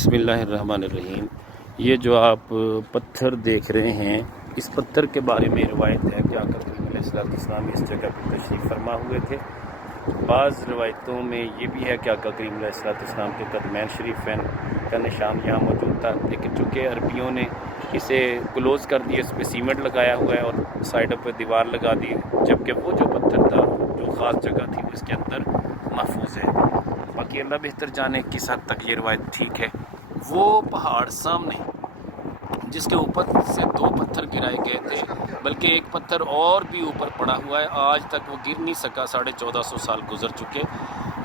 بسم اللہ الرحمن الرحیم۔ یہ جو آپ پتھر دیکھ رہے ہیں، اس پتھر کے بارے میں روایت ہے کہ آقا کریم علیہ السلام اس جگہ پر تشریف فرما ہوئے تھے۔ بعض روایتوں میں یہ بھی ہے کہ آقا کریم علیہ السلام کے قدمین شریفین کا نشان یہاں موجود تھا، لیکن چونکہ عربیوں نے اسے کلوز کر دیا، اس پہ سیمنٹ لگایا ہوا ہے اور سائڈ پہ دیوار لگا دی، جبکہ وہ جو پتھر تھا، جو خاص جگہ تھی، اس کے اندر محفوظ ہے۔ باقی اللہ بہتر جانے کس حد تک یہ روایت ٹھیک ہے۔ وہ پہاڑ سامنے جس کے اوپر سے 2 پتھر گرائے گئے تھے، بلکہ ایک پتھر اور بھی اوپر پڑا ہوا ہے، آج تک وہ گر نہیں سکا، 1450 سال گزر چکے۔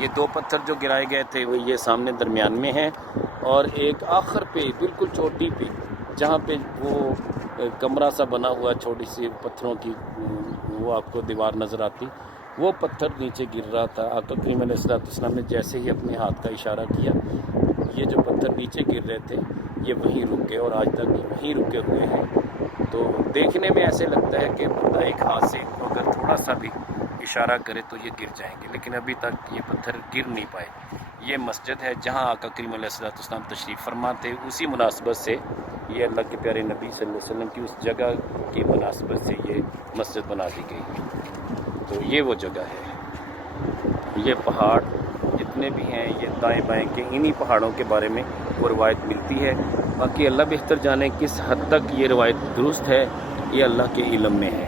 یہ 2 پتھر جو گرائے گئے تھے وہ یہ سامنے درمیان میں ہیں، اور ایک آخر پہ بالکل چوٹی پہ جہاں پہ وہ کمرہ سا بنا ہوا ہے، چھوٹی سی پتھروں کی وہ آپ کو دیوار نظر آتی، وہ پتھر نیچے گر رہا تھا۔ آقا کریم علیہ السلام نے جیسے ہی اپنے ہاتھ کا اشارہ کیا، یہ جو پتھر نیچے گر رہے تھے یہ وہیں رک گئے، اور آج تک یہ وہیں رکے ہوئے ہیں۔ تو دیکھنے میں ایسے لگتا ہے کہ بندہ ایک ہاتھ سے اگر تھوڑا سا بھی اشارہ کرے تو یہ گر جائیں گے، لیکن ابھی تک یہ پتھر گر نہیں پائے۔ یہ مسجد ہے جہاں آقا کریم علیہ السلام تشریف فرما تھے، اسی مناسبت سے یہ اللہ کے پیارے نبی صلی اللہ علیہ وسلم کی اس جگہ کی مناسبت سے یہ مسجد بنا دی گئی۔ تو یہ وہ جگہ ہے۔ یہ پہاڑ جتنے بھی ہیں یہ دائیں بائیں کے انہی پہاڑوں کے بارے میں وہ روایت ملتی ہے۔ باقی اللہ بہتر جانے کس حد تک یہ روایت درست ہے، یہ اللہ کے علم میں ہے۔